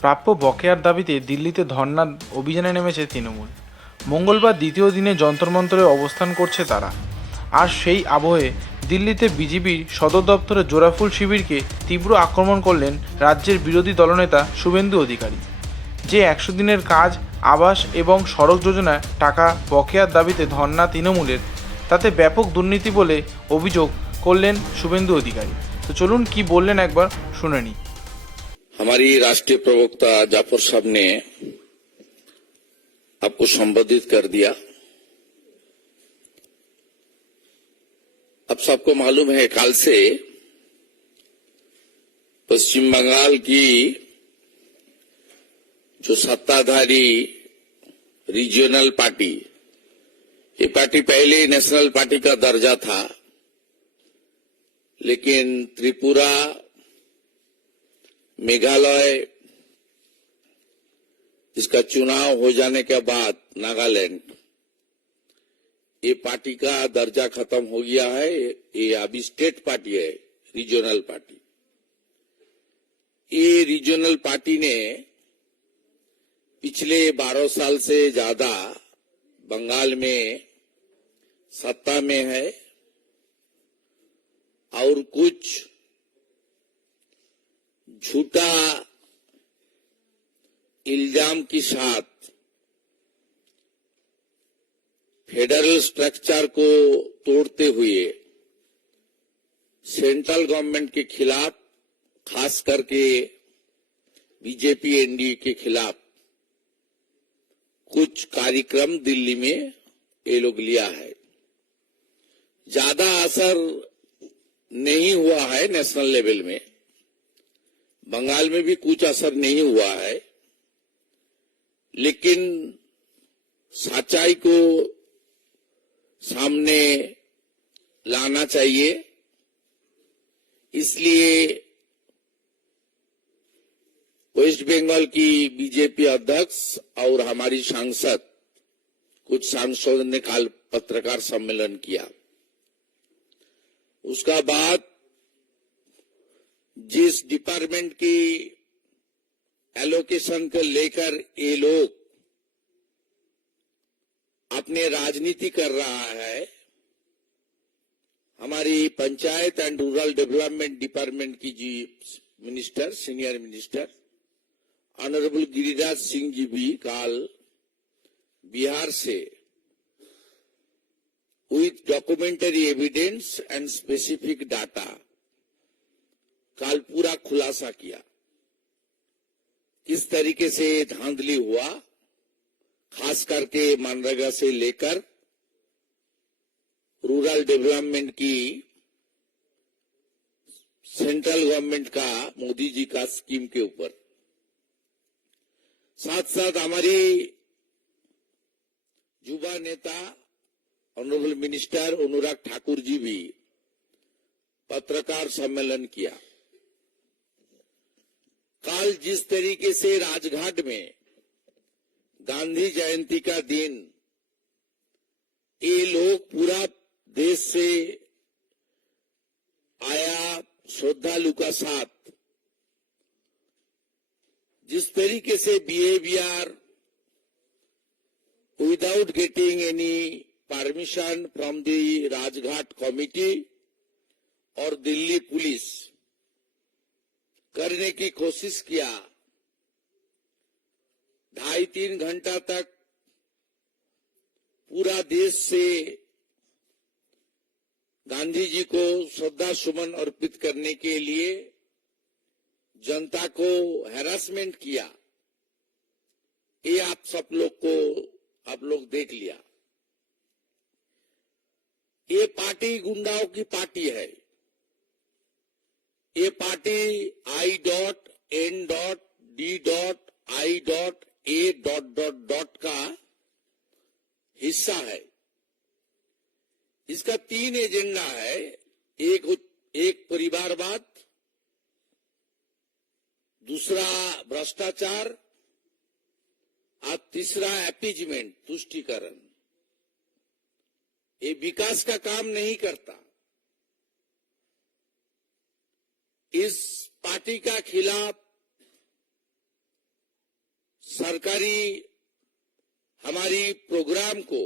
প্রাপ্য বকেয়ার দাবিতে দিল্লিতে ধর্ণা অভিযানে নেমেছে তৃণমূল। মঙ্গলবার দ্বিতীয় দিনে যন্তরমন্তরে অবস্থান করছে তারা। আর সেই আবহে দিল্লিতে বিজেপির সদর দপ্তরে জোড়াফুল শিবিরকে তীব্র আক্রমণ করলেন রাজ্যের বিরোধী দলনেতা শুভেন্দু অধিকারী। যে 100 দিনের কাজ, আবাস এবং সড়ক যোজনায় টাকা বকেয়ার দাবিতে ধর্ণা তৃণমূলের, তাতে ব্যাপক দুর্নীতি বলে অভিযোগ করলেন শুভেন্দু অধিকারী। তো চলুন কি বললেন একবার শুনে নিই। हमारी राष्ट्रीय प्रवक्ता जाफर साहब ने आपको संबोधित कर दिया। अब सबको मालूम है, कल से पश्चिम बंगाल की जो सत्ताधारी रीजनल पार्टी, ये पार्टी पहले नेशनल पार्टी का दर्जा था, लेकिन त्रिपुरा, मेघालय, इसका चुनाव हो जाने के बाद नागालैंड, ये पार्टी का दर्जा खत्म हो गया है। ये अभी स्टेट पार्टी है, रीजनल पार्टी। ये रीजनल पार्टी ने पिछले 12 साल से ज्यादा बंगाल में सत्ता में है और कुछ झूठा इल्जाम के साथ फेडरल स्ट्रक्चर को तोड़ते हुए सेंट्रल गवर्नमेंट के खिलाफ, खास करके बीजेपी एनडीए के खिलाफ कुछ कार्यक्रम दिल्ली में ये लोग लिया है। ज्यादा असर नहीं हुआ है नेशनल लेवल में, बंगाल में भी कुछ असर नहीं हुआ है, लेकिन सच्चाई को सामने लाना चाहिए। इसलिए वेस्ट बंगाल की बीजेपी अध्यक्ष और हमारी सांसद, कुछ सांसदों ने कल पत्रकार सम्मेलन किया। उसका बाद जिस डिपार्टमेंट की एलोकेशन को लेकर ये लोग अपने राजनीति कर रहा है, हमारी panchayat and rural development department की जी minister, senior minister honourable Giriraj Singh ji भी कल बिहार से with documentary evidence and specific data कल पूरा खुलासा किया। किस तरीके से धांधली हुआ, खास करके मनरेगा से लेकर रूरल डेवलपमेंट की सेंट्रल गवर्नमेंट का, मोदी जी का स्कीम के ऊपर। साथ साथ हमारी युवा नेता ऑनरेबल मिनिस्टर अनुराग ठाकुर जी भी पत्रकार सम्मेलन किया। कल जिस तरीके से राजघाट में गांधी जयंती का दिन ये लोग पूरा देश से आया श्रद्धालु का साथ जिस तरीके से behaviour without getting any permission from the Rajghat committee और दिल्ली पुलिस करने की कोशिश किया, 2.5-3 घंटा तक पूरा देश से गांधी जी को श्रद्धा सुमन अर्पित करने के लिए जनता को हैरासमेंट किया। ये आप लोग देख लिया। ये पार्टी गुंडाओं की पार्टी है। ये पार्टी I.N.D.I.A. का हिस्सा है। इसका 3 एजेंडा है। एक परिवारवाद, दूसरा भ्रष्टाचार और तीसरा अपीजमेंट, तुष्टीकरण। ये विकास का काम नहीं करता। इस पार्टी का खिलाफ सरकारी हमारी प्रोग्राम को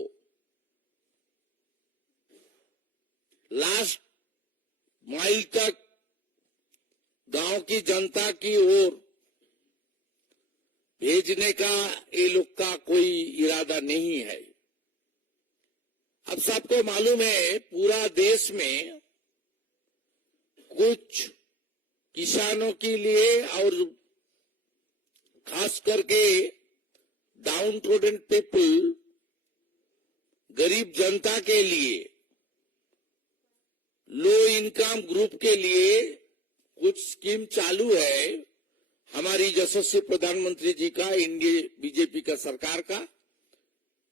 लास्ट माइल तक गांव की जनता की ओर भेजने का ये लोग का कोई इरादा नहीं है। अब सबको मालूम है पूरा देश में कुछ किसानों के लिए और खास करके डाउन ट्रोडन पीपल, गरीब जनता के लिए, लो इनकम ग्रुप के लिए कुछ स्कीम चालू है हमारी यशस्वी प्रधानमंत्री जी का, इंडिया बीजेपी का सरकार का।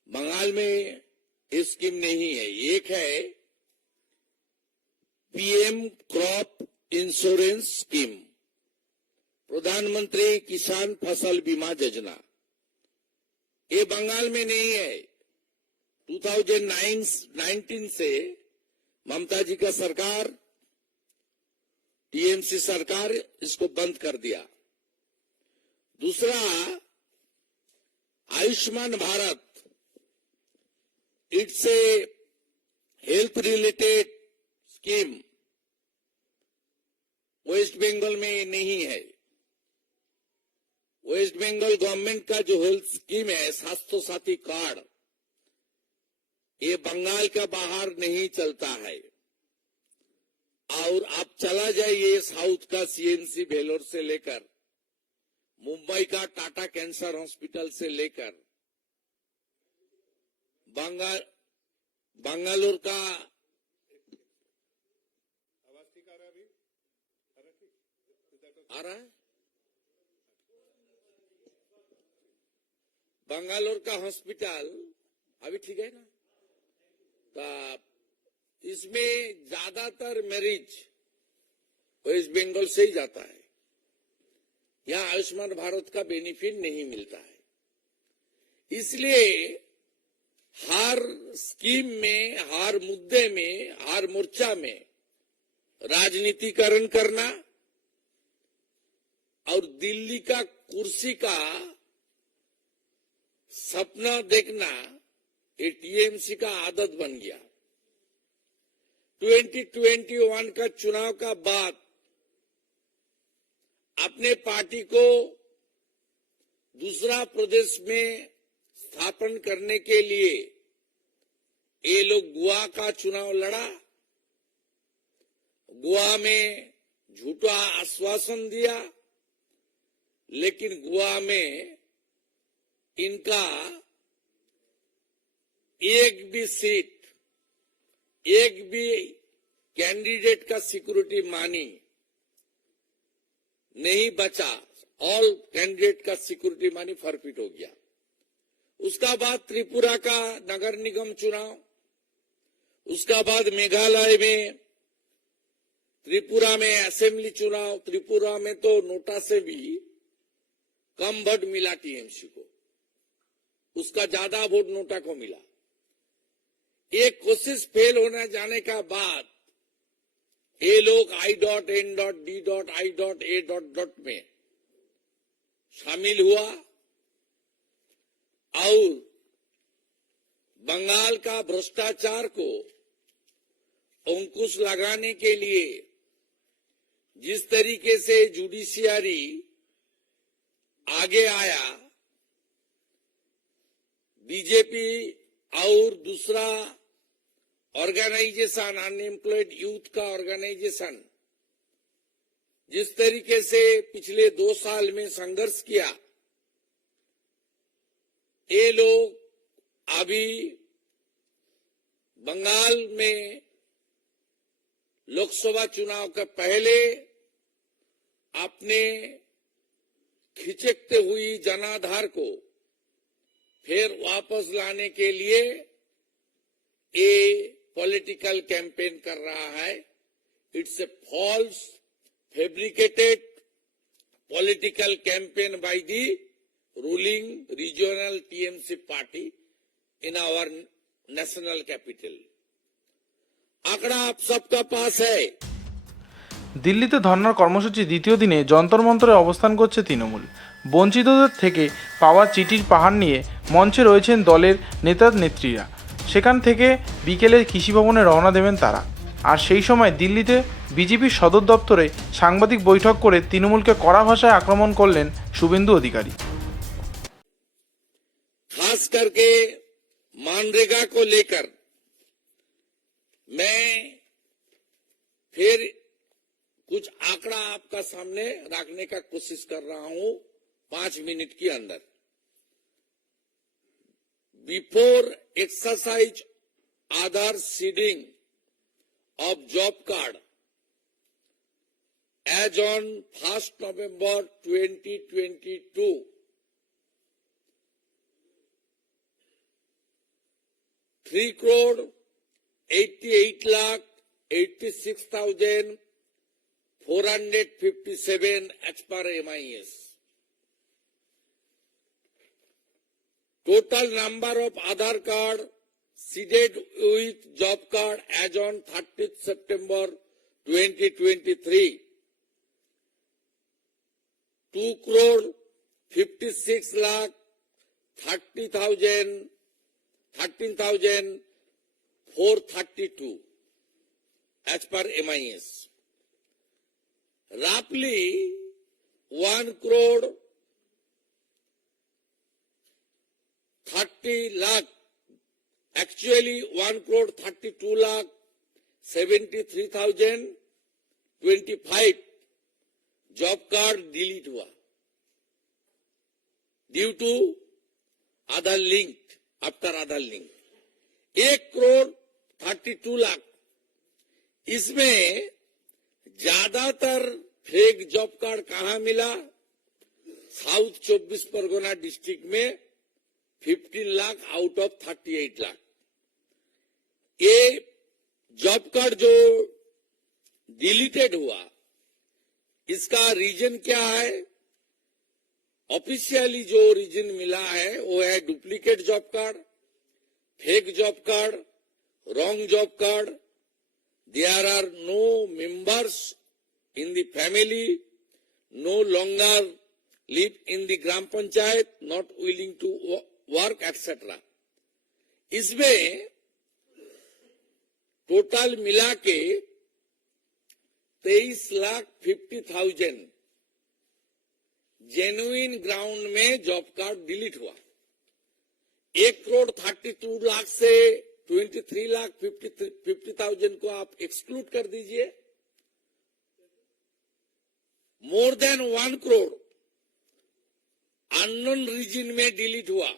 बंगाल में ये स्कीम नहीं है। एक है पीएम क्रॉप इंश्योरेंस स्कीम, प्रधानमंत्री किसान फसल बीमा योजना। ये बंगाल में नहीं है। 2019 से ममता जी का सरकार, टीएमसी सरकार इसको बंद कर दिया। दूसरा, Ayushman Bharat, it's a health related scheme, West Bengal में नहीं है। वेस्ट बंगाल गवर्नमेंट का जो हेल्थ स्कीम है, स्वास्थ्य साथी कार्ड, ये बंगाल का बाहर नहीं चलता है। और आप चला जाइए साउथ का सीएनसी भेलोर से लेकर, मुंबई का टाटा कैंसर हॉस्पिटल से लेकर, बंगालोर का आ रहा है, बंगालोर का हॉस्पिटल अभी ठीक है ना। तो इसमें ज्यादातर मैरिज वेस्ट बंगाल से ही जाता है। यहाँ आयुष्मान भारत का बेनिफिट नहीं मिलता है। इसलिए हर स्कीम में, हर मुद्दे में, हर मोर्चा में राजनीतिकरण करना और दिल्ली का कुर्सी का सपना देखना, ये टीएमसी का आदत बन गया। 2021 का चुनाव का बाद अपने पार्टी को दूसरा प्रदेश में स्थापन करने के लिए ये लोग गोवा का चुनाव लड़ा। गोवा में झूठा आश्वासन दिया, लेकिन गोवा में इनका एक भी सीट, एक भी कैंडिडेट का सिक्योरिटी मानी नहीं बचा। ऑल कैंडिडेट का सिक्योरिटी मानी फॉरफिट हो गया। उसका बाद त्रिपुरा का नगर निगम चुनाव, उसका बाद मेघालय में, त्रिपुरा में असेंबली चुनाव। त्रिपुरा में तो नोटा से भी कम वोट मिला टीएमसी को, उसका ज्यादा वोट नोटा को मिला। एक कोशिश फेल होने जाने का बाद ये लोग I.N.D.I.A. में शामिल हुआ और बंगाल का भ्रष्टाचार को अंकुश लगाने के लिए जिस तरीके से जुडिशियरी आगे आया, बीजेपी और दूसरा ऑर्गेनाइजेशन, अनएम्प्लॉयड यूथ का ऑर्गेनाइजेशन, जिस तरीके से पिछले 2 साल में संघर्ष किया, ये लोग अभी बंगाल में लोकसभा चुनाव के पहले अपने खिचकते हुई जनाधार को फिर वापस लाने के लिए ये पॉलिटिकल कैंपेन कर रहा है। It's a false fabricated political campaign by the ruling regional TMC party in our national capital. आंकड़ा आप सबका पास है। দিল্লিতে ধর্নার কর্মসূচি দ্বিতীয় দিনে যন্তর মন্তরে অবস্থান করছে তৃণমূল। বঞ্চিতদের থেকে পাওয়া চিঠির পাহাড় নিয়ে মঞ্চে রয়েছেন দলের নেতা নেত্রীরা। সেখান থেকে বিকেলে কৃষি ভবনে রওনা দেবেন তারা। আর সেই সময় দিল্লিতে বিজেপির সদর দপ্তরে সাংবাদিক বৈঠক করে তৃণমূলকে কড়া ভাষায় আক্রমণ করলেন শুভেন্দু অধিকারী। खास करके मनरेगा को लेकर मैं फिर कुछ आंकड़ा आपका सामने रखने का कोशिश कर रहा हूं 5 मिनट के अंदर। Before exercise Aadhaar seeding of job card as on 1st November 2022, 3,88,86,457 as per MIS. Total number of Aadhaar card seeded with job card as on 30th September 2023, 2,56,30,13,432 as per MIS. Roughly 1,30,00,000, actually 1,32,73,025 job card delete हुआ due to Aadhaar link, after Aadhaar link 1,32,00,000। इसमें ज्यादातर fake job card कहां मिला? South 24 Pargana district में 15 lakh out of 38 lakh. ये job card जो deleted हुआ, इसका रीजन क्या है? ऑफिशियली जो रीजन मिला है वो है duplicate job card, fake job card, wrong job card, there are no members in the family, no longer live in the gram panchayat, not willing to work etcetera. इसमें टोटल मिला के 23,50,000 जेन्युइन ग्राउंड में job card delete हुआ। 1,32,00,000 से 23,50,000 को आप exclude कर दीजिए। More than 1 crore unknown reason में डिलीट हुआ।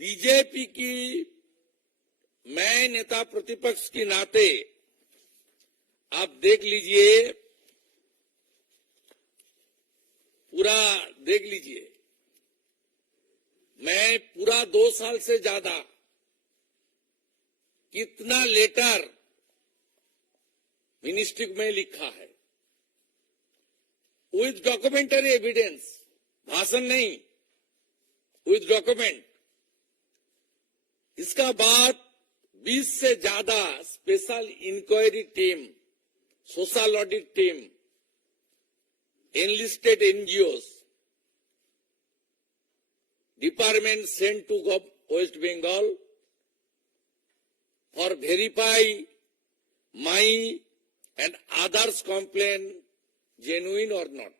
बीजेपी की मैं नेता प्रतिपक्ष के नाते आप देख लीजिए, पूरा देख लीजिए। मैं पूरा 2 साल से ज्यादा कितना लेटर मिनिस्ट्री में लिखा है विथ डॉक्यूमेंटरी एविडेंस, भाषण नहीं, विथ डॉक्यूमेंट। इसका बाद 20 से ज्यादा special inquiry team, social audit team, enlisted NGOs, department sent to West Bengal for verify my and others complaint genuine or not.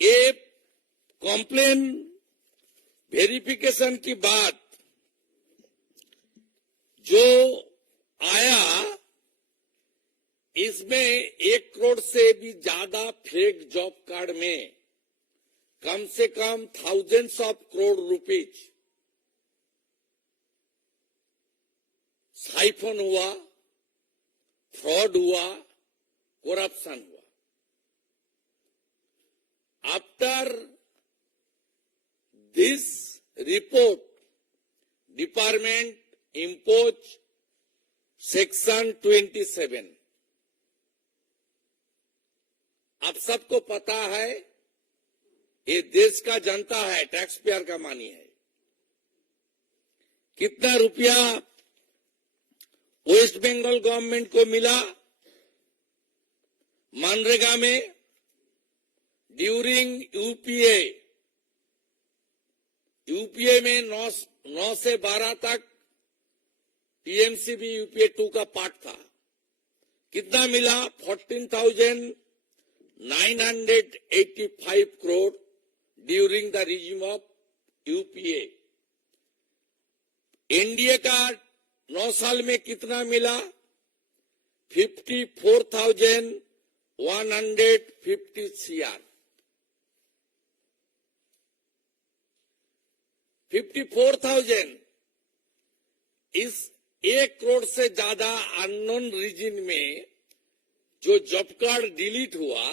ये complaint verification की बात जो आया, इसमें 1 करोड़ से भी ज्यादा फेक जॉब कार्ड में कम से कम thousands of crore rupees siphon हुआ, फ्रॉड हुआ, करप्शन हुआ। After this report, department impose section 27। आप सबको पता है, ये देश का जनता है, टैक्स पेयर का मानी है। कितना रुपया वेस्ट बंगाल गवर्नमेंट को मिला मनरेगा में? ड्यूरिंग यूपीए में 9 से 12 तक टीएमसी भी यूपीए 2 का पार्ट था। कितना मिला? 14,985 crore during the regime of UPA. NDA का 9 साल में कितना मिला? 54,150 CR। 54,000 इस 1 करोड़ से ज्यादा अननोन रीजन में जो जॉब कार्ड डिलीट हुआ,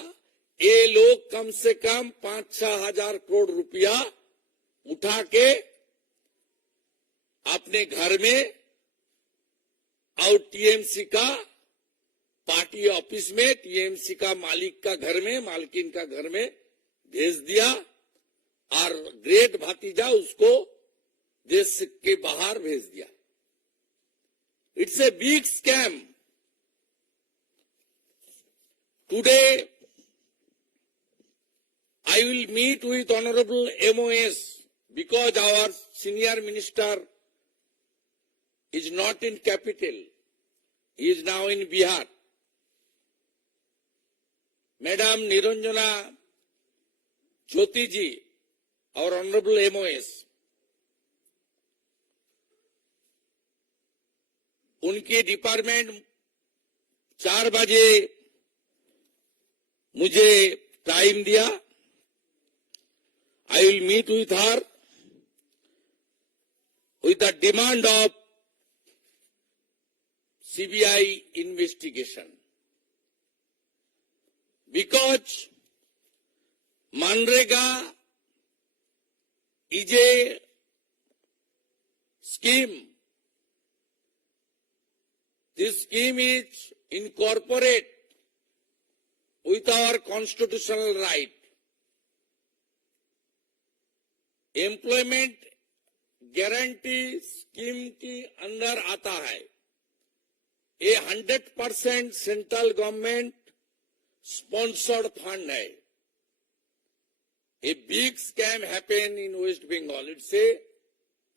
ये लोग कम से कम 5-6 हजार करोड़ रुपया उठा के अपने घर में और टीएमसी का पार्टी ऑफिस में, टीएमसी का मालिक का घर में, मालकिन का घर में भेज दिया और ग्रेट भतीजा उसको देश के बाहर भेज दिया। It's a big scam. Today I will meet with Honorable MOS because our senior minister is not in capital. He is now in Bihar. Madam Niranjana Jyoti ji, our Honorable MOS, उनके department 4 बजे मुझे time दिया। I will meet with her with the demand of CBI investigation, because Manrega is a scheme. This scheme is incorporate with our constitutional right. Employment guarantee scheme के अंदर आता है। ये 100% central government sponsored fund है। A big scam happen in West Bengal.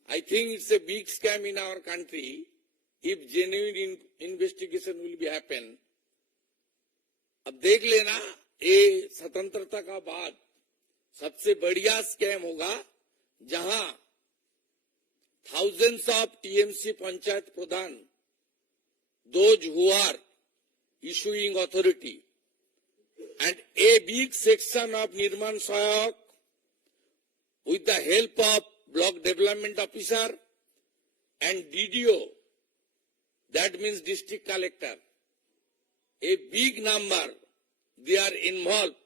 I think it's a big scam in our country. If genuine investigation will be happen, अब देख लेना, ये स्वतंत्रता का बाद सबसे बढ़िया स्कैम होगा जहां thousands of TMC panchayat Pradhan, those who are issuing authority, and a big section of Nirman Sayak with the help of block development officer and DDO, that means district collector, a big number, they are involved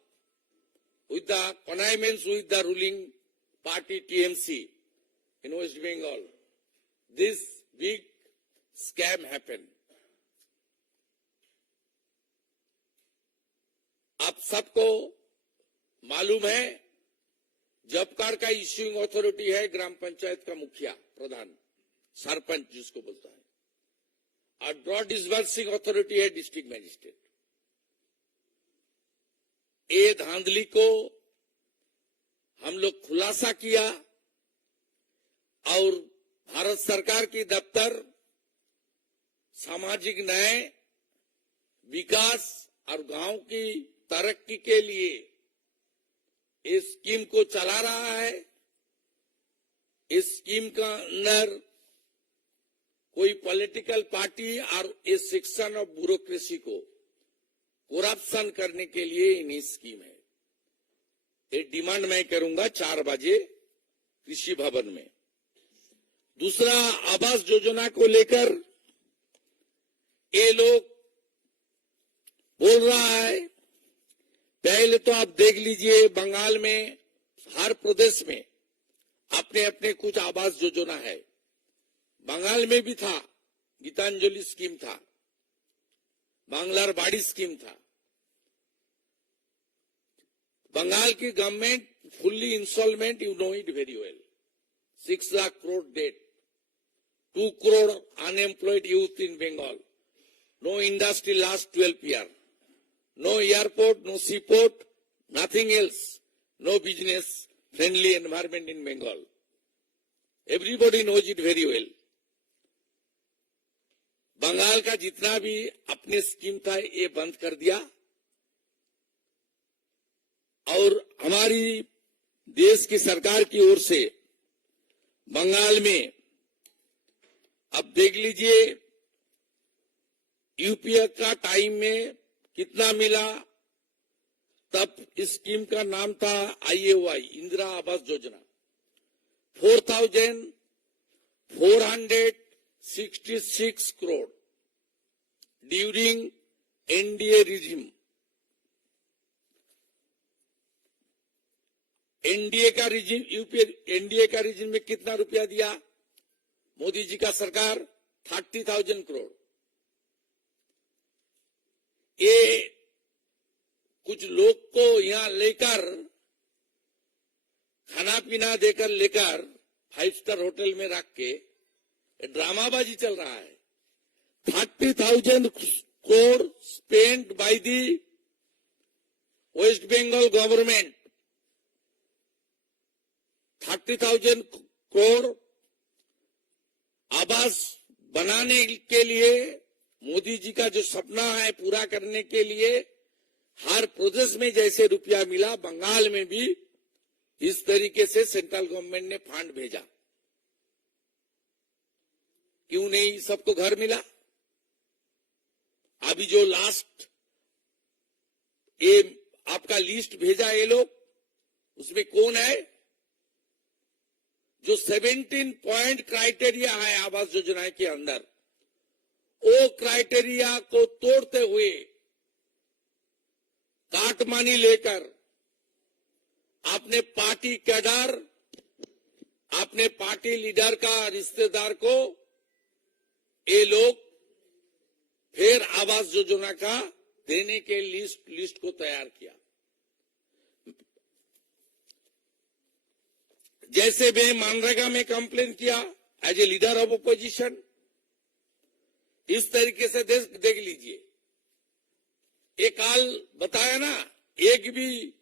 with the connivance with the ruling party TMC in West Bengal. This big scam happened. आप सबको मालूम है, job card का issuing authority है ग्राम पंचायत का मुखिया, प्रधान, सरपंच जिसको बोलता है, और ड्रॉ डिसबर्सिंग अथॉरिटी है डिस्ट्रिक्ट मजिस्ट्रेट। ये धांधली को हम लोग खुलासा किया और भारत सरकार की दफ्तर सामाजिक न्याय, विकास और गांव की तरक्की के लिए इस स्कीम को चला रहा है। इस स्कीम का अंदर कोई पॉलिटिकल पार्टी और इस सेक्शन ऑफ ब्यूरोक्रेसी को करप्शन करने के लिए इन्हीं स्कीम है। ये डिमांड मैं करूंगा 4 बजे कृषि भवन में। दूसरा, आवास योजना को लेकर ये लोग बोल रहा है, पहले तो आप देख लीजिए बंगाल में हर प्रदेश में अपने अपने कुछ आवास योजना है। बंगाल में भी था, गीतांजलि स्कीम था, बांग्लार बाड़ी स्कीम था। बंगाल की government fully installment, you know it very well, 6 lakh crore debt, 2 crore unemployed youth in Bengal, no industry last 12 years, no airport, no seaport, nothing else. No business friendly environment in Bengal. Everybody knows it very well. Bengal का जितना भी अपने scheme था ये बंद कर दिया और हमारी देश की सरकार की ओर से बंगाल में अब देख लीजिए यूपीए का टाइम में कितना मिला, तब इस स्कीम का नाम था IAY, Indira Awas Yojana, 4,466 crore during NDA regime. NDA का रिजिम, यूपीए एनडीए का रिजिम में कितना रुपया दिया मोदी जी का सरकार? 30,000 करोड़। ये कुछ लोग को यहां लेकर खाना पीना देकर लेकर 5 स्टार होटल में रख के ड्रामाबाजी चल रहा है। 30,000 crore spent by the West Bengal government, 30,000 crore आवास बनाने के लिए मोदी जी का जो सपना है पूरा करने के लिए हर प्रदेश में जैसे रुपया मिला, बंगाल में भी इस तरीके से सेंट्रल गवर्नमेंट ने फंड भेजा। क्यों नहीं सबको घर मिला? अभी जो लास्ट ये आपका लिस्ट भेजा ये लोग, उसमें कौन है? जो 17 पॉइंट क्राइटेरिया है आवास योजना के अंदर, वो क्राइटेरिया को तोड़ते हुए काटमानी लेकर अपने पार्टी कैडर, अपने पार्टी लीडर का रिश्तेदार को ये लोग फिर आवास योजना का देने के लिस्ट को तैयार किया। जैसे मैं मनरेगा में कंप्लेन किया as a leader of opposition, इस तरीके से देख लीजिए। एक काल बताया ना, एक भी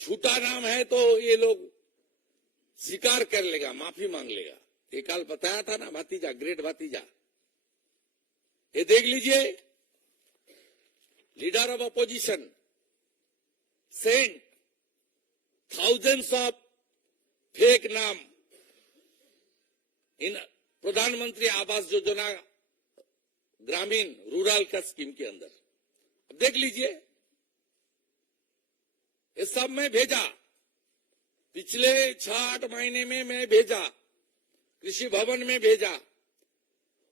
झूठा नाम है तो ये लोग स्वीकार कर लेगा, माफी मांग लेगा। एक काल बताया था ना, भतीजा, ग्रेट भतीजा। ये देख लीजिए, leader of opposition sent thousands of fake नाम इन प्रधानमंत्री आवास योजना ग्रामीण रूरल का स्कीम के अंदर। अब देख लीजिए, ये सब मैं भेजा, पिछले 6-8 महीने में मैं भेजा, कृषि भवन में भेजा।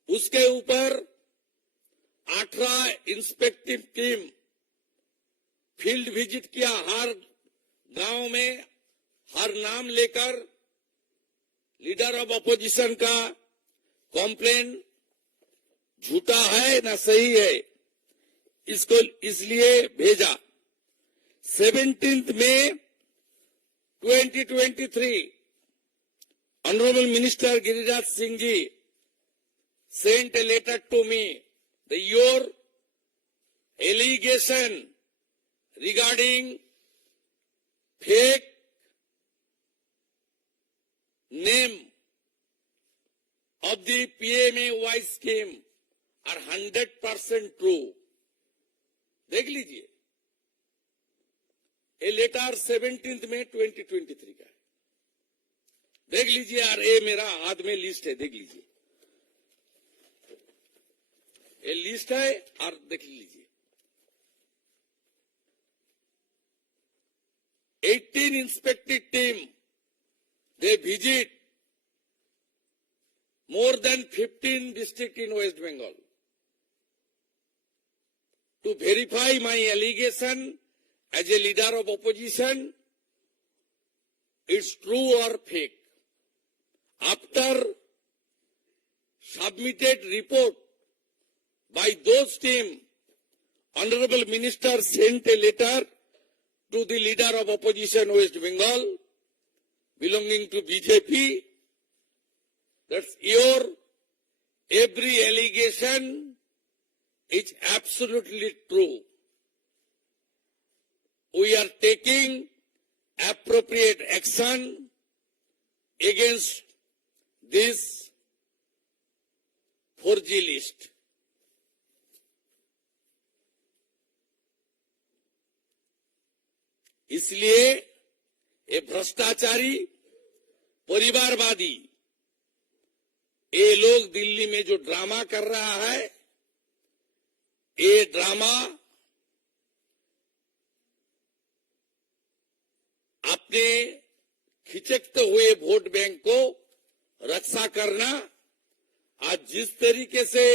उसके ऊपर 18 इंस्पेक्टिव टीम फील्ड विजिट किया, हर गांव में हर नाम लेकर लीडर ऑफ अपोजिशन का कॉम्प्लेन झूठा है ना सही है, इसको इसलिए भेजा। 17 मई 2023 honourable minister Giriraj Singh ji sent a letter to me that your allegation regarding fake name of the PMAY scheme are 100% true। देख लीजिए, ये लेटर 17 मई 2023 का है। देख लीजिए यार, ये मेरा हाथ में लिस्ट है, देख लीजिए, ये लिस्ट है और देख लीजिए। 18 इंस्पेक्टिव team, they visit more than 15 districts in West Bengal to verify my allegation as a leader of opposition, it's true or fake. After submitted report by those team, Honorable Minister sent a letter to the leader of opposition West Bengal belonging to BJP, that's your every allegation is absolutely true। we are taking appropriate action against this 4G list. इसलिए ये भ्रष्टाचारी परिवारवादी ये लोग दिल्ली में जो drama कर रहा है, ये ड्रामा अपने खिचकते हुए वोट बैंक को रक्षा करना, आज जिस तरीके से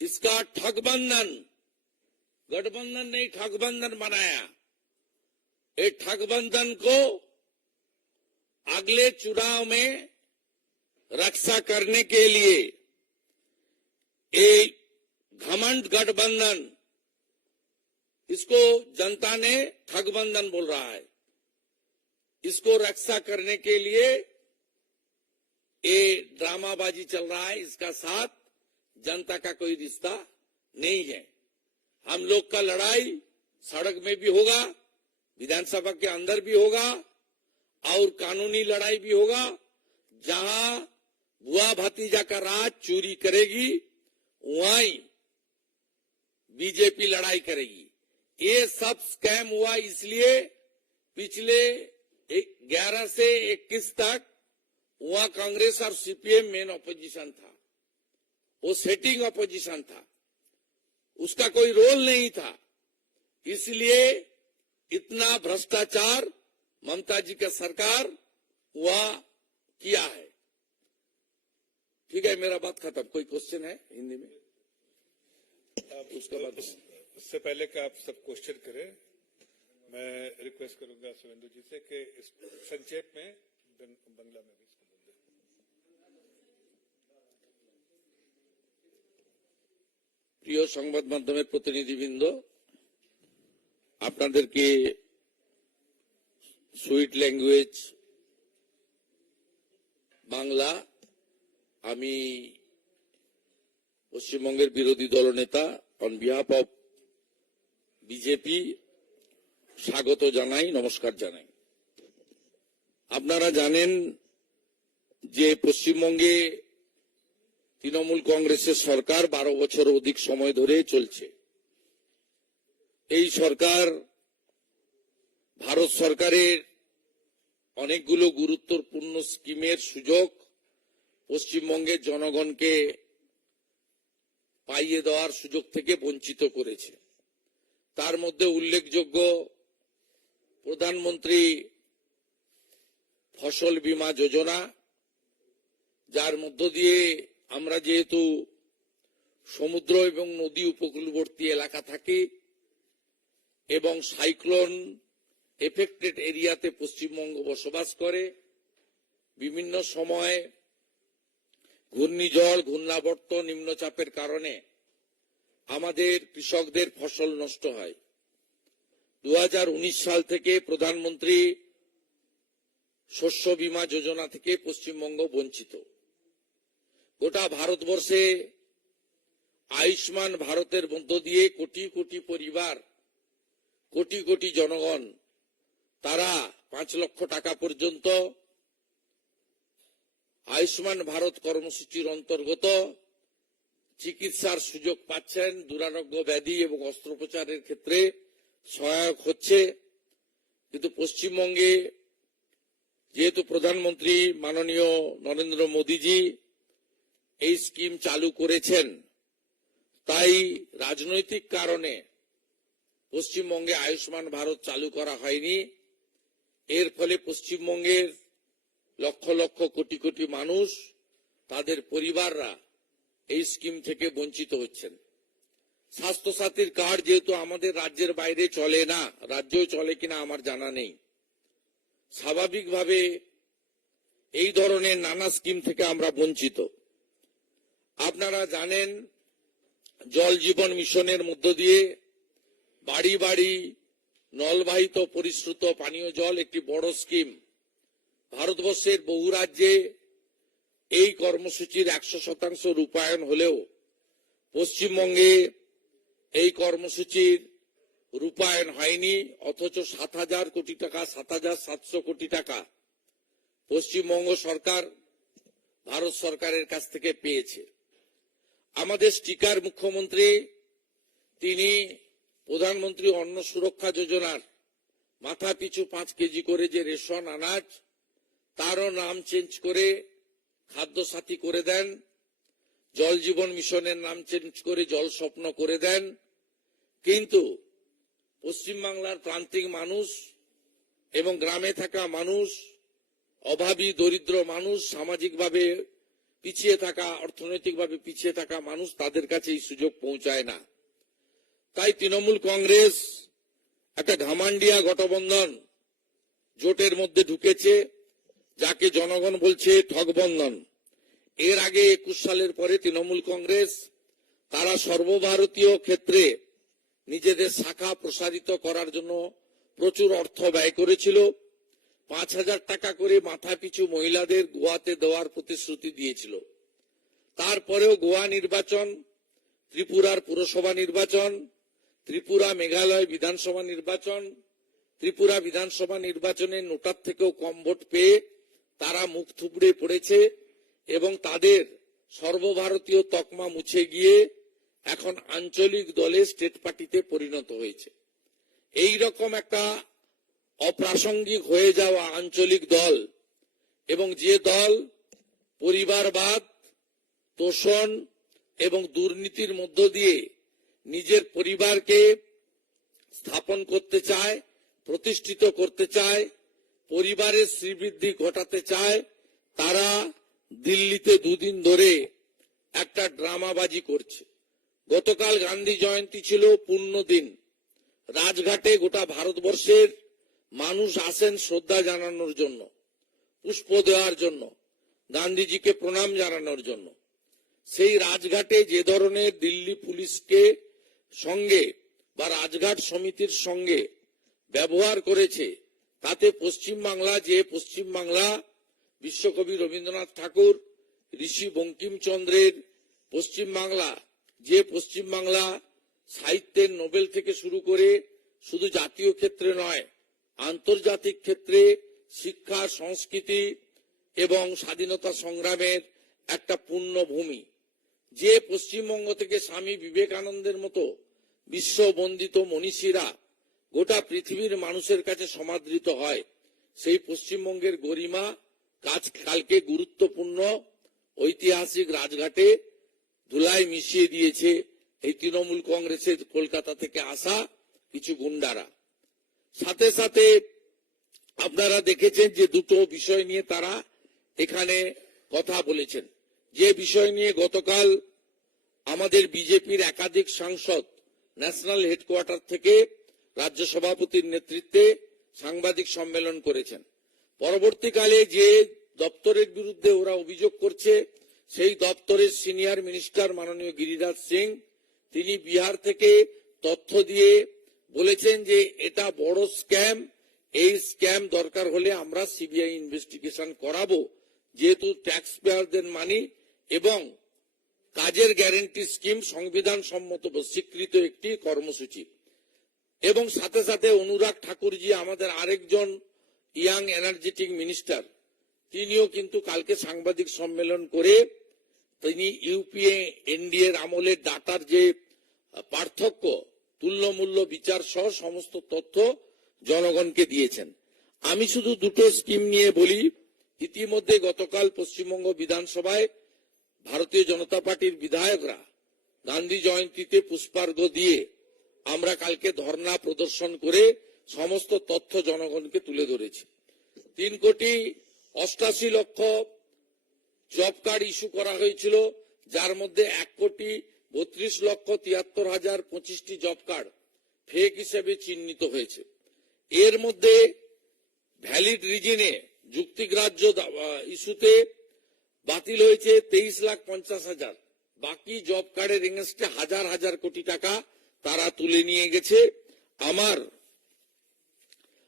इसका ठगबंधन, गठबंधन नहीं ठगबंधन बनाया, ये ठगबंधन को अगले चुनाव में रक्षा करने के लिए एक घमंड गठबंधन, इसको जनता ने ठगबंधन बोल रहा है, इसको रक्षा करने के लिए ये ड्रामाबाजी चल रहा है। इसका साथ जनता का कोई रिश्ता नहीं है। हम लोग का लड़ाई सड़क में भी होगा, विधानसभा के अंदर भी होगा और कानूनी लड़ाई भी होगा। जहां बुआ भतीजा का राज चोरी करेगी वहीं बीजेपी लड़ाई करेगी। ये सब स्कैम हुआ इसलिए पिछले 11 से 21 तक वहां कांग्रेस और सीपीएम मेन ऑपोजिशन था, वो सेटिंग ऑपोजिशन था, उसका कोई रोल नहीं था। इसलिए इतना भ्रष्टाचार ममता जी का सरकार वहां किया है। ठीक है, मेरा बात खत्म। कोई क्वेश्चन है हिंदी में? उसका बाद उससे पहले कि आप सब क्वेश्चन करें, मैं रिक्वेस्ट करूंगा सुवेंदु जी से कि इस संक्षेप में बांग्ला में भी इसको बोल दें। প্রিয় সংবাদ মাধ্যমের প্রতিনিধিবৃন্দ, আপনাদেরকে সুইট ল্যাঙ্গুয়েজ বাংলা আমি পশ্চিমবঙ্গের বিরোধী দলনেতা অন বিহাফ অফ বিজেপি স্বাগত জানাই, নমস্কার জানাই। আপনারা জানেন যে পশ্চিমবঙ্গে তৃণমূল কংগ্রেসের সরকার 12 বছর অধিক সময় ধরে চলছে। এই সরকার ভারত সরকারের অনেকগুলো গুরুত্বপূর্ণ স্কিমের সুযোগ পশ্চিমবঙ্গের জনগণকে পাইয়ে দেওয়ার সুযোগ থেকে বঞ্চিত করেছে। তার মধ্যে উল্লেখযোগ্য প্রধানমন্ত্রী ফসল বীমা যোজনা, যার মধ্য দিয়ে আমরা যেহেতু সমুদ্র এবং নদী উপকূলবর্তী এলাকা থাকি এবং সাইক্লোন এফেক্টেড এরিয়াতে পশ্চিমবঙ্গ বসবাস করে, বিভিন্ন সময় ঘূর্ণিঝড়, ঘূর্ণাবর্ত, নিম্নচাপের কারণে আমাদের কৃষকদের ফসল নষ্ট হয়। 2019 সাল থেকে প্রধানমন্ত্রী শস্য বীমা যোজনা থেকে পশ্চিমবঙ্গ বঞ্চিত। গোটা ভারতবর্ষে আয়ুষ্মান ভারতের মধ্য দিয়ে কোটি কোটি পরিবার, কোটি কোটি জনগণ তারা 5 লক্ষ টাকা পর্যন্ত আয়ুষ্মান ভারত কর্মসূচির অন্তর্গত চিকিৎসার সুযোগ পাচ্ছেন। দুরারোগ্য ব্যাধি এবং অস্ত্রোপচারের ক্ষেত্রে সহায়ক হচ্ছে। কিন্তু পশ্চিমবঙ্গে যেহেতু প্রধানমন্ত্রী মাননীয় নরেন্দ্র মোদীজি এই স্কিম চালু করেছেন, তাই রাজনৈতিক কারণে পশ্চিমবঙ্গে আয়ুষ্মান ভারত চালু করা হয়নি। এর ফলে পশ্চিমবঙ্গের লক্ষ লক্ষ কোটি কোটি মানুষ, তাদের পরিবাররা এই স্কিম থেকে বঞ্চিত হচ্ছেন। স্বাস্থ্যসাথীর কার্ড যেহেতু আমাদের রাজ্যের বাইরে চলে না, রাজ্যেও চলে কিনা আমার জানা নেই, স্বাভাবিকভাবে এই ধরনের নানা স্কিম থেকে আমরা বঞ্চিত। আপনারা জানেন জল জীবন মিশনের মধ্য দিয়ে বাড়ি বাড়ি নলবাহিত পরিশ্রুত পানীয় জল একটি বড় স্কিম। ভারতবর্ষের বহু রাজ্যে এই কর্মসূচির 100% রূপায়ণ হলেও পশ্চিমবঙ্গে এই কর্মসূচির রূপায়ণ হয়নি, অথচ 7,000 কোটি টাকা, 7,700 কোটি টাকা পশ্চিমবঙ্গ সরকার ভারত সরকারের কাছ থেকে পেয়েছে। আমাদের স্টিকার মুখ্যমন্ত্রী তিনি প্রধানমন্ত্রী অন্ন সুরক্ষা যোজনার মাথা পিছু 5 কেজি করে যে রেশন আনাজ, তারও নাম চেঞ্জ করে খাদ্য সাথী করে দেন, জল জীবন মিশনের নাম চেঞ্জ করে জল স্বপ্ন করে দেন। কিন্তু পশ্চিমবাংলার প্রান্তিক মানুষ এবং গ্রামে থাকা মানুষ, অভাবী দরিদ্র মানুষ, সামাজিকভাবে পিছিয়ে থাকা, অর্থনৈতিকভাবে পিছিয়ে থাকা মানুষ, তাদের কাছে এই সুযোগ পৌঁছায় না। তাই তৃণমূল কংগ্রেস একটা ঘামান্ডিয়া গঠবন্ধন জোটের মধ্যে ঢুকেছে, যাকে জনগণ বলছে ঠগবন্ধন। এর আগে 21 সালের পরে তৃণমূল কংগ্রেস তারা সর্বভারতীয় ক্ষেত্রে নিজেদের শাখা প্রসারিত করার জন্য প্রচুর অর্থ ব্যয় করেছিল। 5,000 টাকা করে মাথা পিছু মহিলাদের গোয়াতে দেওয়ার প্রতিশ্রুতি দিয়েছিল। তারপরেও গোয়া নির্বাচন, ত্রিপুরার পুরসভা নির্বাচন, ত্রিপুরা মেঘালয় বিধানসভা নির্বাচন, ত্রিপুরা বিধানসভা নির্বাচনে নোটার থেকেও কম ভোট পেয়ে তারা মুখ থুবড়ে পড়েছে এবং তাদের সর্বভারতীয় তকমা মুছে গিয়ে এখন আঞ্চলিক দলে স্টেট পার্টিতে পরিণত হয়েছে। এই রকম একটা অপ্রাসঙ্গিক হয়ে যাওয়া আঞ্চলিক দল, এবং যে দল পরিবারবাদ, তোষণ এবং দুর্নীতির মধ্য দিয়ে নিজের পরিবারকে স্থাপন করতে চায়, প্রতিষ্ঠিত করতে চায়, পরিবারের শ্রীবৃদ্ধি ঘটাতে চায়, তারা দিল্লিতে দুদিন ধরে একটা ড্রামাবাজি করছে। গতকাল গান্ধী জয়ন্তী ছিল, পূর্ণ দিন। রাজঘাটে গোটা ভারতবর্ষের মানুষ আসেন শ্রদ্ধা জানানোর জন্য, পুষ্প দেওয়ার জন্য, গান্ধীজিকে প্রণাম জানানোর জন্য। সেই রাজঘাটে যে ধরনের দিল্লি পুলিশকে সঙ্গে বা রাজঘাট সমিতির সঙ্গে ব্যবহার করেছে, তাতে পশ্চিমবাংলা বিশ্বকবি রবীন্দ্রনাথ ঠাকুর, ঋষি বঙ্কিমচন্দ্রের পশ্চিমবাংলা সাহিত্যের নোবেল থেকে শুরু করে শুধু জাতীয় ক্ষেত্রে নয়, আন্তর্জাতিক ক্ষেত্রে শিক্ষা, সংস্কৃতি এবং স্বাধীনতা সংগ্রামের একটা পূর্ণভূমি, যে পশ্চিমবঙ্গ থেকে স্বামী বিবেকানন্দের মতো বিশ্ববন্দিত মনীষীরা গোটা পৃথিবীর মানুষের কাছে সমাদৃত হয়, সেই পশ্চিমবঙ্গের গরিমা কালকে গুরুত্বপূর্ণ ঐতিহাসিক রাজঘাটে ধুলায় মিশিয়ে দিয়েছে এই তৃণমূল কংগ্রেসের কলকাতা থেকে আসা কিছু গুন্ডারা। সাথে সাথে আপনারা দেখেছেন যে দুটো বিষয় নিয়ে তারা এখানে কথা বলেছেন। যে বিষয় নিয়ে গতকাল আমাদের বিজেপির একাধিক সাংসদ ন্যাশনাল হেডকোয়ার্টার থেকে রাজ্য সভাপতির নেতৃত্বে সাংবাদিক সম্মেলন করেছেন। পরবর্তীকালে যে দপ্তরের বিরুদ্ধে ওরা অভিযোগ করছে, সেই দপ্তরের সিনিয়র মিনিস্টার মাননীয় গিরিরাজ সিং, তিনি বিহার থেকে তথ্য দিয়ে বলেছেন যে এটা বড় স্ক্যাম, এই স্ক্যাম দরকার হলে আমরা সিবিআই ইনভেস্টিগেশন করাবো, যেহেতু ট্যাক্স পেয়ারদের মানি এবং কাজের গ্যারান্টি স্কিম সংবিধান সম্মত স্বীকৃত একটি কর্মসূচি। এবং সাথে সাথে অনুরাগ ঠাকুরজি, আমাদের আরেকজন ইয়াং এনার্জেটিক মিনিস্টার, তিনিও কিন্তু কালকে সাংবাদিক সম্মেলন করে তিনি ইউপিএ এনডিএর আমলের ডাটার যে পার্থক্য, তুল্যমূল্য বিচার সহ সমস্ত তথ্য জনগণকে দিয়েছেন। আমি শুধু দুটো স্কিম নিয়ে বলি। ইতিমধ্যে গতকাল পশ্চিমবঙ্গ বিধানসভায় ভারতীয় জনতা পার্টির বিধায়করা গান্ধী জয়ন্তীতে পুষ্পার্ঘ দিয়ে আমরা কালকে ধর্ণা প্রদর্শন করে সমস্ত তথ্য জনগণকে তুলে ধরেছি। 3,88,00,000 জব কার্ড ইস্যু করা হয়েছিল, যার মধ্যে 1,32,73,025টি জব কার্ড ফেক হিসেবে চিহ্নিত হয়েছে। এর মধ্যে ভ্যালিড রিজনে যুক্তিগ্রাহ্য ইস্যুতে বাতিল হয়েছে 23,50,000। বাকি জব কার্ডের এগেইনস্টে হাজার হাজার কোটি টাকা তারা তুলে নিয়ে গেছে। আমার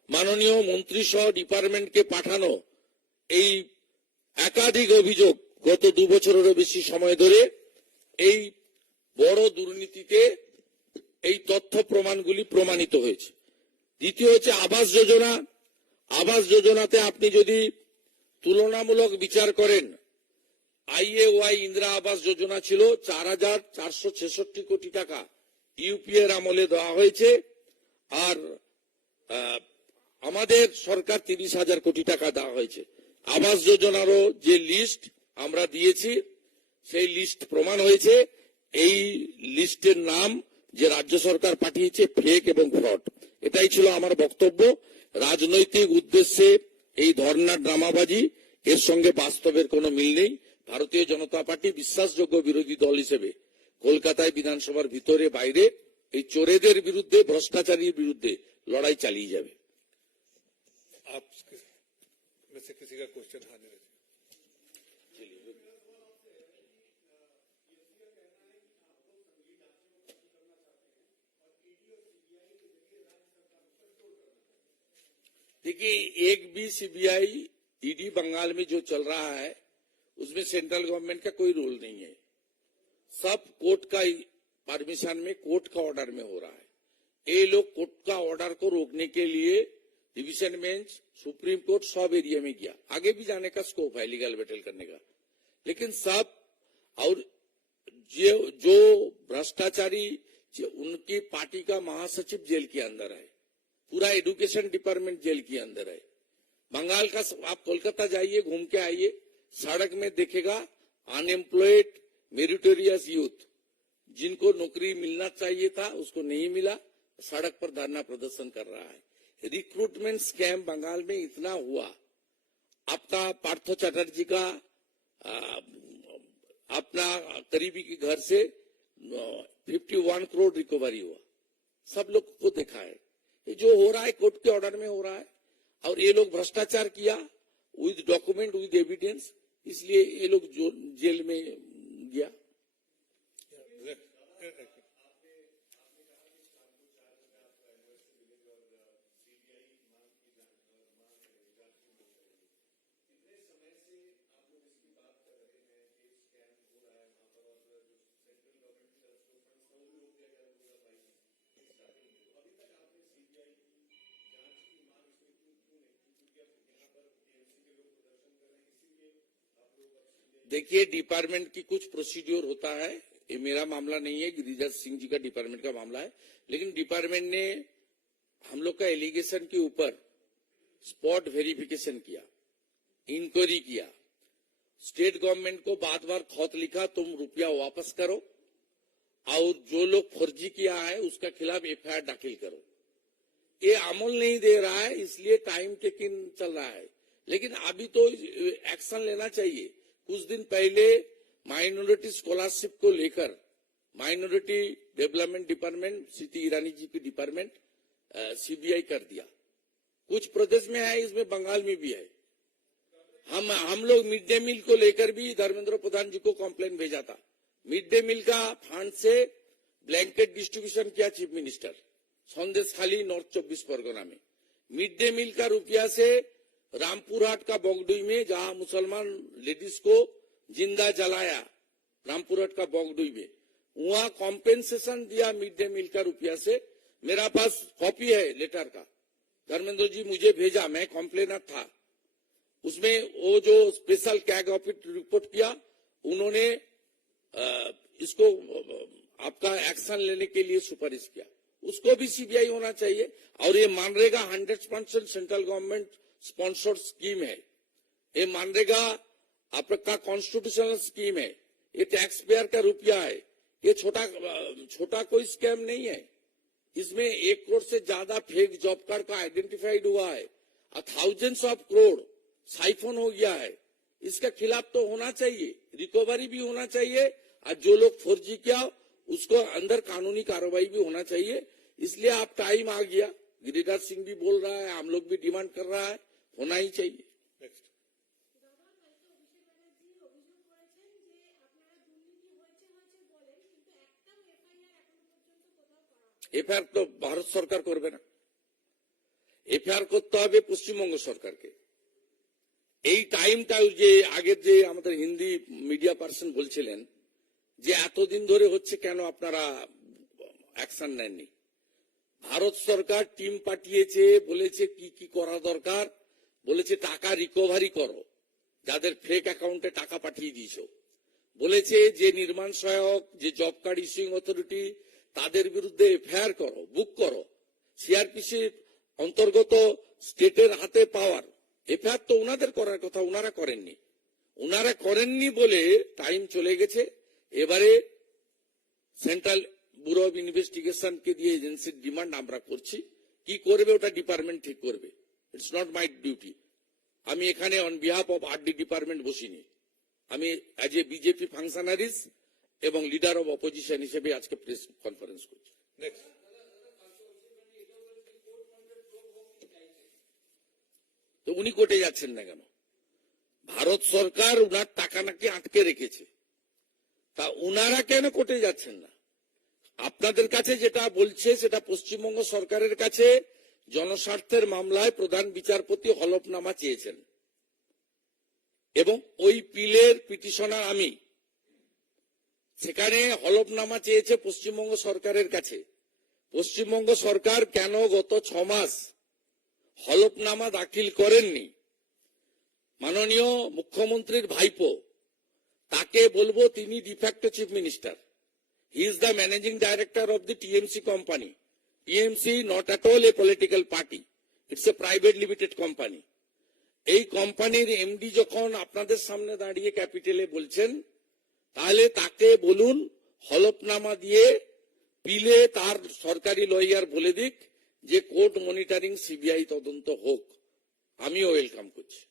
মাননীয় মন্ত্রী সহ ডিপার্টমেন্টকে পাঠানো এই একাধিক অভিযোগ গত 2 বছরেরও বেশি সময় ধরে এই বড় দুর্নীতিতে এই তথ্য প্রমাণগুলি প্রমাণিত হয়েছে। দ্বিতীয় হচ্ছে আবাস যোজনা। আবাস যোজনাতে আপনি যদি তুলনামূলক বিচার করেন, আইএওয়াই ইন্দিরা আবাস যোজনা ছিল 4,466 কোটি টাকা ইউপিএ এর আমলে দেওয়া হয়েছে, আর আমাদের সরকার 30,000 কোটি টাকা দেওয়া হয়েছে। আবাস যোজনারও যে লিস্ট আমরা দিয়েছি সেই লিস্ট প্রমাণ হয়েছে। এই লিস্টের নাম যে রাজ্য সরকার পাঠিয়েছে ফেক এবং ফ্রড। এটাই ছিল আমার বক্তব্য। রাজনৈতিক উদ্দেশ্যে এই ধর্ণার ড্রামাবাজি, এর সঙ্গে বাস্তবের কোনো মিল নেই। ভারতীয় জনতা পার্টি বিশ্বাসযোগ্য বিরোধী দল হিসেবে কলকাতায় বিধানসভার ভিতরে বাইরে এই চোরেদের বিরুদ্ধে, ভ্রষ্টাচারীর বিরুদ্ধে লড়াই চালিয়ে যাবে। आप में से किसी का क्वेश्चन आने रहे। देखिए, एक भी सीबीआई ईडी बंगाल में जो चल रहा है उसमें सेंट्रल गवर्नमेंट का कोई रोल नहीं है। सब कोर्ट का परमिशन में, कोर्ट का ऑर्डर में हो रहा है। ये लोग कोर्ट का ऑर्डर को रोकने के लिए डिवीजन बेंच, सुप्रीम कोर्ट सब एरिया में गया। आगे भी जाने का स्कोप है लीगल बैटल करने का, लेकिन सब और जो भ्रष्टाचारी उनकी पार्टी का महासचिव जेल के अंदर है, पूरा एजुकेशन डिपार्टमेंट जेल के अंदर है। बंगाल का आप कोलकाता जाइए, घूम के आइए, सड़क में देखेगा अनएम्प्लॉयड मेरिटोरियस यूथ, जिनको नौकरी मिलना चाहिए था उसको नहीं मिला, सड़क पर धरना प्रदर्शन कर रहा है। रिक्रूटमेंट स्कैम बंगाल में इतना हुआ। आपका पार्थ चटर्जी का अपना करीबी के घर से 51 करोड़ रिकवरी हुआ, सब लोग को देखा है। ये जो हो रहा है कोर्ट के ऑर्डर में हो रहा है, और ये लोग भ्रष्टाचार किया विद डॉक्यूमेंट, विद एविडेंस, इसलिए ये लोग जो जेल में गया। देखिए, डिपार्टमेंट की कुछ प्रोसीड्योर होता है, ये मेरा मामला नहीं है, गिरिराज सिंह जी का डिपार्टमेंट का मामला है। लेकिन डिपार्टमेंट ने हम लोग का एलिगेशन के ऊपर स्पॉट वेरिफिकेशन किया, इंक्वायरी किया, स्टेट गवर्नमेंट को बार-बार खत लिखा, तुम रुपया वापस करो, और जो लोग फर्जी किया है उसका खिलाफ एफआईआर दाखिल करो। ये अमल नहीं दे रहा है, इसलिए टाइम टेकिंग चल रहा है। लेकिन अभी तो एक्शन लेना चाहिए। कुछ दिन पहले माइनॉरिटी स्कॉलरशिप को लेकर minority development department, Smriti Irani ji की डिपार्टमेंट सीबीआई कर दिया। कुछ प्रदेश में है, इसमें बंगाल में भी है। हम लोग मिड डे मील को लेकर भी धर्मेंद्र प्रधान जी को कंप्लेन भेजा था। मिड डे मील का फंड से ब्लैंकेट डिस्ट्रीब्यूशन किया chief minister Sandeshkhali north 24 Pargana में। मिड डे मील का रुपया से रामपुरहाट का बगडुई में, जहां मुसलमान लेडीज को जिंदा जलाया, रामपुरहाट का बगडुई में, वहां कॉम्पेंसेशन दिया मिड डे मील का रुपया से। मेरा पास कॉपी है लेटर का, धर्मेंद्र जी मुझे भेजा, मैं कंप्लेनर था। उसमें वो जो स्पेशल कैग ऑफिस रिपोर्ट किया, उन्होंने इसको आपका एक्शन लेने के लिए सुपारिश किया। उसको भी सीबीआई होना चाहिए। और ये MNREGA 100% central government sponsored scheme है। ये मनरेगा आपका कॉन्स्टिट्यूशनल स्कीम है। ये टैक्स पेयर का रुपया है। ये छोटा कोई स्कैम नहीं है। इसमें 1 करोड़ से ज्यादा फेक जॉब कार्ड का आइडेंटिफाइड हुआ है। थाउजेंड्स ऑफ करोड़ साइफोन हो गया है। इसके खिलाफ तो होना चाहिए, रिकवरी भी होना चाहिए, और जो लोग फर्जी किया उसको अंदर कानूनी कार्रवाई भी होना चाहिए। इसलिए आप टाइम आ गया, गिरिराज सिंह भी बोल रहा है, हम लोग भी डिमांड कर रहा है, होना ही चाहिए। एफआईआर तो भारत सरकार करबे ना। এফআইআর করতে হবে পশ্চিমবঙ্গ সরকারকে। এই টাইমটা যে আগের যে আমাদের হিন্দি মিডিয়া পার্সন বলছিলেন যে এতদিন ধরে হচ্ছে কেন আপনারা অ্যাকশন নেননি। ভারত সরকার টিম পাঠিয়েছে, বলেছে কি কি করা দরকার, বলেছে টাকা রিকভারি করো, যাদের ফেক অ্যাকাউন্টে টাকা পাঠিয়ে দিয়েছো, বলেছে যে নির্মাণ সহায়ক, যে জব কার্ড ইস্যুইং অথরিটি, তাদের বিরুদ্ধে এফআইআর করো, বুক করো। সিআরপিসির অন্তর্গত স্টেটের হাতে পাওয়ার, এফআইআর তো ওনাদের করার কথা, ওনারা করেননি। ওনারা করেননি বলে টাইম চলে গেছে। এবারে সেন্ট্রাল ব্যুরো অফ ইনভেস্টিগেশন কে দিয়ে এজেন্সির ডিমান্ড আমরা করছি, কি করবে ওটা ডিপার্টমেন্ট ঠিক করবে। It's not my duty. আমি এখানে on behalf of RD department বসিনি, আমি অ্যাজ এ বিজেপি ফাংশনারিজ এবং লিডার অফ অপোজিশন হিসেবে আজকে প্রেস কনফারেন্স করছি। তো উনি কোর্টে যাচ্ছেন না কেন? ভারত সরকার উনার টাকা নাকি আটকে রেখেছে, তা উনারা কেন কোর্টে যাচ্ছেন না? আপনাদের কাছে যেটা বলছে সেটা পশ্চিমবঙ্গ সরকারের কাছে জনস্বার্থের মামলায় প্রধান বিচারপতি হলফনামা চেয়েছেন এবং ওই পিলের পিটিশনার আমি। সেখানে হলফনামা চেয়েছে পশ্চিমবঙ্গ সরকারের কাছে। পশ্চিমবঙ্গ সরকার কেন গত 6 মাস হলফনামা দাখিল করেননি? মাননীয় মুখ্যমন্ত্রীর ভাইপো, তাকে বলবো, তিনি de facto chief minister, he is the managing director of the TMC company. TMC not at all a political party, it's a private limited company. এই কোম্পানির এমডি যখন আপনাদের সামনে দাঁড়িয়ে ক্যাপিটালে বলছেন, তাহলে তাকে বলুন হলফনামা দিয়ে পিলে তার সরকারি লয়ার বলে দিক যে কোর্ট মনিটরিং সিবিআই তদন্ত হোক। আমিও ওয়েলকাম করছি।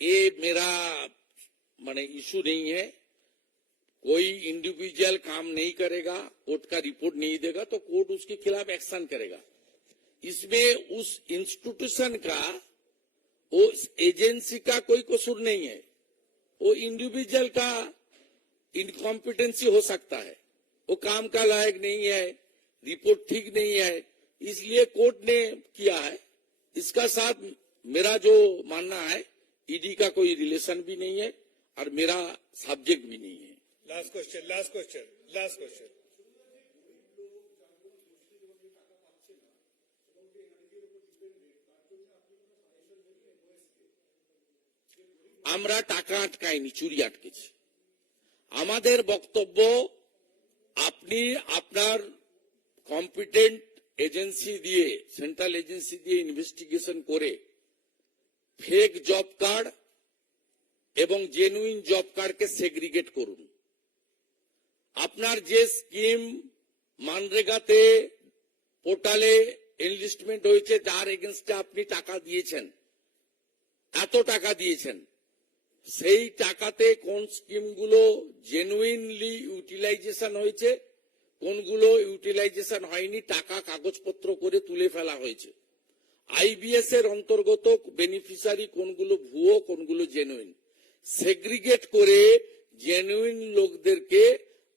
ये मेरा माने इशू नहीं है। कोई इंडिविजुअल काम नहीं करेगा, कोर्ट का रिपोर्ट नहीं देगा तो कोर्ट उसके खिलाफ एक्शन करेगा। इसमें उस इंस्टीट्यूशन का, उस एजेंसी का कोई कसूर नहीं है। वो इंडिविजुअल का इनकॉम्पिटेंसी हो सकता है, वो काम का लायक नहीं है, रिपोर्ट ठीक नहीं है, इसलिए कोर्ट ने किया है। इसका साथ मेरा जो मानना है, ईडी का कोई रिलेशन भी नहीं है और मेरा सब्जेक्ट भी नहीं है। Last question. আমরা টাকা আটকাইনি, চুরি আটকেছি। আমাদের বক্তব্য, আপনি আপনার কম্পিটেন্ট এজেন্সি দিয়ে, সেন্ট্রাল এজেন্সি দিয়ে ইনভেস্টিগেশন করে ফেক জব কার্ড এবং জেনুইন জব কার্ডকে সেগ্রিগেট করুন। আপনার যে স্কিম মানরেগাতে পোর্টালে এনলিস্টমেন্ট হয়েছে, যার এগেনস্টে আপনি টাকা দিয়েছেন, এত টাকা দিয়েছেন, সেই টাকাতে কোন স্কিমগুলো জেনুইনলি ইউটিলাইজেশন হয়েছে, কোনগুলো ইউটিলাইজেশন হয়নি, টাকা কাগজপত্র করে তুলে ফেলা হয়েছে। আইবিএস এর অন্তর্গত বেনিফিশিয়ারি কোনগুলো ভুয়ো, কোনগুলো জেনুইন, সেগ্রিগেট করে জেনুইন লোকদেরকে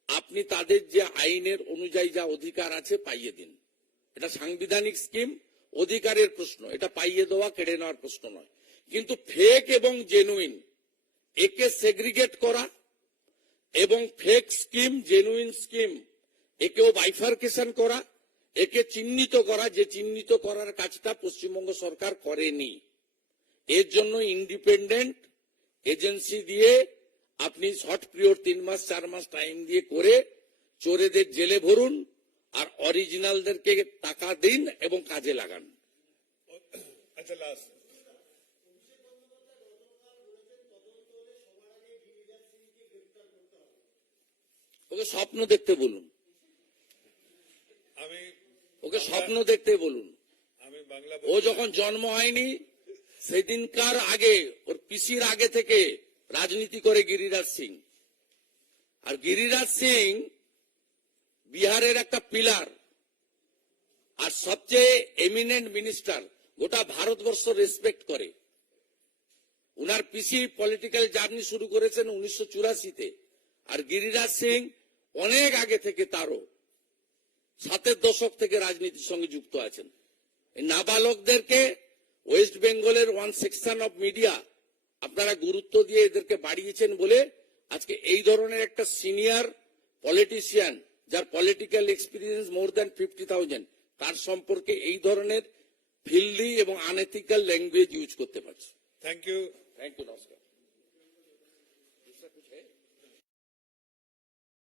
আপনি তাদের যে আইনের অনুযায়ী যা অধিকার আছে পাইয়ে দিন। এটা সাংবিধানিক স্কিম, অধিকারের প্রশ্ন, এটা পাইয়ে দেওয়া, কেড়ে নেওয়ার প্রশ্ন নয়। কিন্তু ফেক এবং জেনুইন একে সেগ্রিগেট করা এবং ফেক স্কিম জেনুইন স্কিম একেও বাইফার্কেশন করা, একে চিহ্নিত করা, যে চিহ্নিত করার কাজটা পশ্চিমবঙ্গ সরকার করেনি। এর জন্য ইন্ডিপেন্ডেন্ট এজেন্সি দিয়ে আপনি শর্ট পিরিয়ড 3 মাস 4 মাস টাইম দিয়ে করে চোরেদের জেলে ভরুন আর অরিজিনালদেরকে টাকা দিন এবং কাজে লাগান। আচ্ছা, লাস্ট। ওকে স্বপ্ন দেখতে বলুন, ওকে স্বপ্ন দেখতে বলুন। ও যখন জন্ম হয়নি সেদিনকার আগে, ওর পিসির আগে থেকে রাজনীতি করে গিরিরাজ সিং। আর গিরিরাজ সিং বিহারের একটা পিলার আর সবচেয়ে এমিনেন্ট মিনিস্টার, গোটা ভারতবর্ষ রেসপেক্ট করে। উনার পিসি পলিটিক্যাল জার্নি শুরু করেছেন 1984-তে, আর গিরিরাজ সিং অনেক আগে থেকে তারও 7-এর দশক থেকে রাজনীতির সঙ্গে যুক্ত আছেন। এই নাবালকদেরকে ওয়েস্ট বেঙ্গলের ওয়ান সেকশন অফ মিডিয়া আপনারা গুরুত্ব দিয়ে এদেরকে বাড়িয়েছেন বলে আজকে এই ধরনের একটা সিনিয়র পলিটিশিয়ান যার পলিটিক্যাল এক্সপিরিয়েন্স মোর দ্যান 50,000 তার সম্পর্কে এই ধরনের ফিল্ডি এবং আনএথিক্যাল ল্যাঙ্গুয়েজ ইউজ করতে পারছে। Thank you. থ্যাংক ইউ, নমস্কার।